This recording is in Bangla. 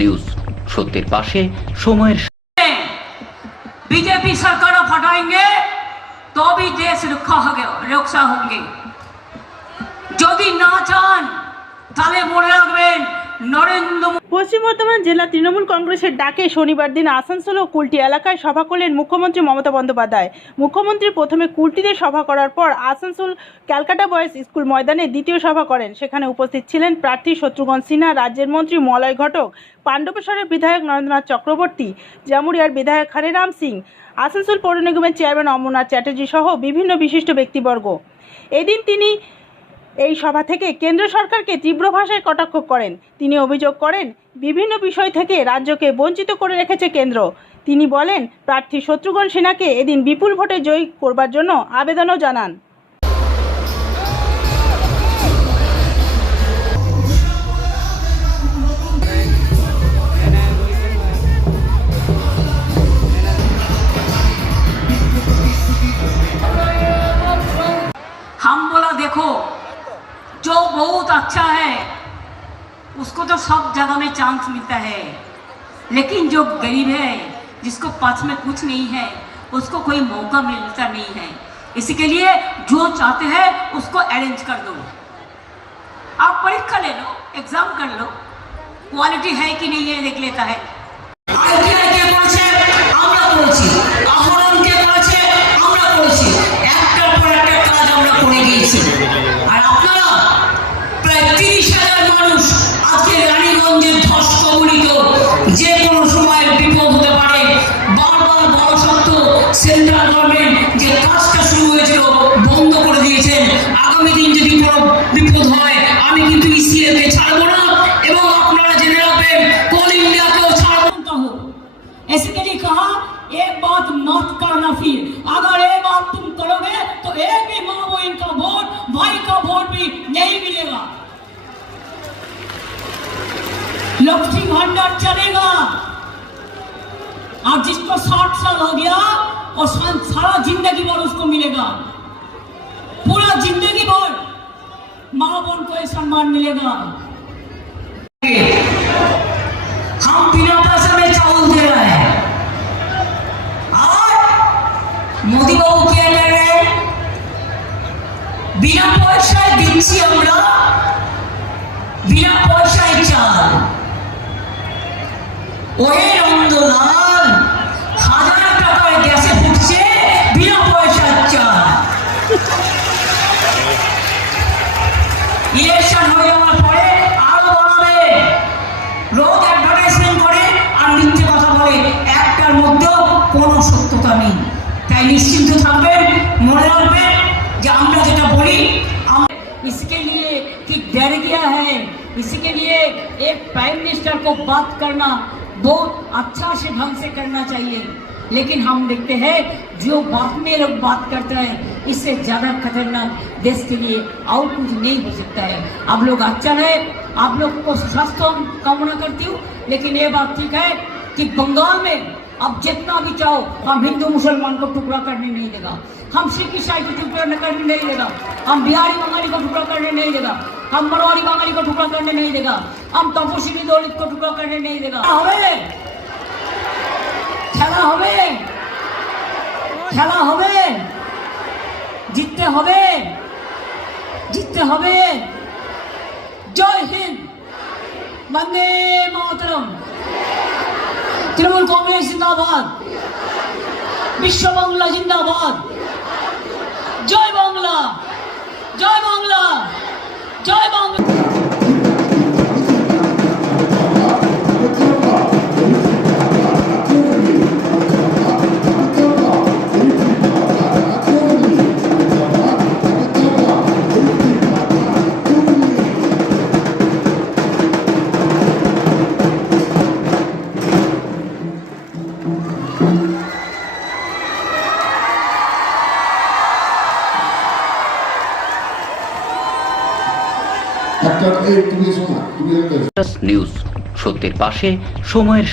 নিউজ সত্যের পাশে সময়ের बीजेपी सरकार हटाएंगे तो भी देश रक्षा होंगे যদি না চান তাহলে মনে রাখবেন নরেন্দ্র। পশ্চিম বর্ধমান জেলা তৃণমূল কংগ্রেসের ডাকে শনিবার দিন আসানসোল ও কুলটি এলাকায় সভা করলেন মুখ্যমন্ত্রী মমতা বন্দ্যোপাধ্যায়। মুখ্যমন্ত্রী প্রথমে কুলটিতে সভা করার পর আসানসোল ক্যালকাটা বয়েজ স্কুল ময়দানে দ্বিতীয় সভা করেন। সেখানে উপস্থিত ছিলেন প্রার্থী শত্রুঘ্ন সিনহা, রাজ্যের মন্ত্রী মলয় ঘটক, পাণ্ডবেশ্বরের বিধায়ক নরেন্দ্রনাথ চক্রবর্তী, জামুরিয়ার বিধায়ক হরিরাম সিং, আসানসোল পৌর নিগমের চেয়ারম্যান অমরনাথ চ্যাটার্জি সহ বিভিন্ন বিশিষ্ট ব্যক্তিবর্গ। এদিন তিনি এই সভা থেকে কেন্দ্র সরকারকে তীব্র ভাষায় কটাক্ষ করেন। তিনি অভিযোগ করেন বিভিন্ন বিষয় থেকে রাজ্যকে বঞ্চিত করে রেখেছে কেন্দ্র। তিনি বলেন প্রার্থী শত্রুঘ্ন সিনহাকে এদিন বিপুল ভোটে জয়ী করবার জন্য আবেদনও জানান। हम बोला देखो जो बहुत अच्छा है उसको तो सब जगह में चांस मिलता है, लेकिन जो गरीब है जिसको पास में कुछ नहीं है उसको कोई मौका मिलता नहीं है। इसी के लिए जो चाहते हैं उसको अरेंज कर दो। आप परीक्षा ले लो, एग्जाम कर लो, क्वालिटी है कि नहीं है देख लेता है। আর আপনারা প্রায় 30,000 মানুষ আজকে রানীগঞ্জের ধস কবলিত, যে কোনো সময় বিপদ হতে পারে। বারবার বড় সত্য সেন্ট্রাল গভর্নমেন্ট যে কাজটা শুরু হয়েছিল বন্ধ করে দিয়েছেন। আগামী দিন যদি কোনো বিপদ হয় আমি কিন্তু ইসিএলকে ছাড়বো না এবং আপনারা জেনে রাখবেন কোল ইন্ডিয়াকেও ছাড়বো না। इसके लिए कहा एक बात मत करना, फिर अगर ये बात तुम करोगे तो एक भी माँ बहन का वोट, भाई का वोट भी नहीं मिलेगा। लक्ष्मी भंडार चलेगा और जिसको 60 साल हो गया और सारा जिंदगी भर उसको मिलेगा, पूरा जिंदगी भर माँ बहन को सम्मान मिलेगा। हम बिना पैसे में चावल दे रहे हैं और मोदी बाबू क्या कर रहे हैं, बिना পয়সায় দিচ্ছি আমরা, বিনা পয়সায় চাল। ওই নন্দলাল 1000 টাকায় গ্যাসে ফুটছে, বিনা পয়সার চাল। ইলেকশন হয়ে যাওয়ার পরে আরো বাড়াবে, রোজ অ্যাডভার্টাইজমেন্ট করে আর মিথ্যে কথা বলে, একটার মধ্যেও কোনো সত্যতা নেই। তাই নিশ্চিন্ত থাকবেন, মনে রাখবেন যে আমরা যেটা বলি इसके लिए कि डर गया है, इसके लिए एक प्राइम मिनिस्टर को बात करना बहुत अच्छा से ढंग से करना चाहिए, लेकिन हम देखते हैं जो बात में लोग बात करते हैं इससे ज्यादा खतरनाक देश के लिए और कुछ नहीं हो सकता है। आप लोग अच्छा है, आप लोग को स्वास्थ्य कामना करती हूँ, लेकिन ये बात ठीक है कि बंगाल में अब जितना भी चाहो हम हिंदू मुसलमान को टुकड़ा करने नहीं देगा, हम सिख ईसाई को टुकड़ा करने नहीं देगा, हम बिहारी बंगाली को टुकड़ा करने नहीं देगा, हम मरवाड़ी बंगाली को टुकड़ा करने नहीं देगा, हम तपस्वी दलित को टुकड़ा करने नहीं देगा। খেলা হবে, খেলা হবে, জিততে হবে, জিততে হবে। জয় হিন্দ, বন্দে মাতরম, তৃণমূল কংগ্রেস জিন্দাবাদ, বিশ্ব বাংলা জিন্দাবাদ, জয় বাংলা, জয় বাংলা, জয় বাংলা। নিউজ সত্যের পাশে সময়ের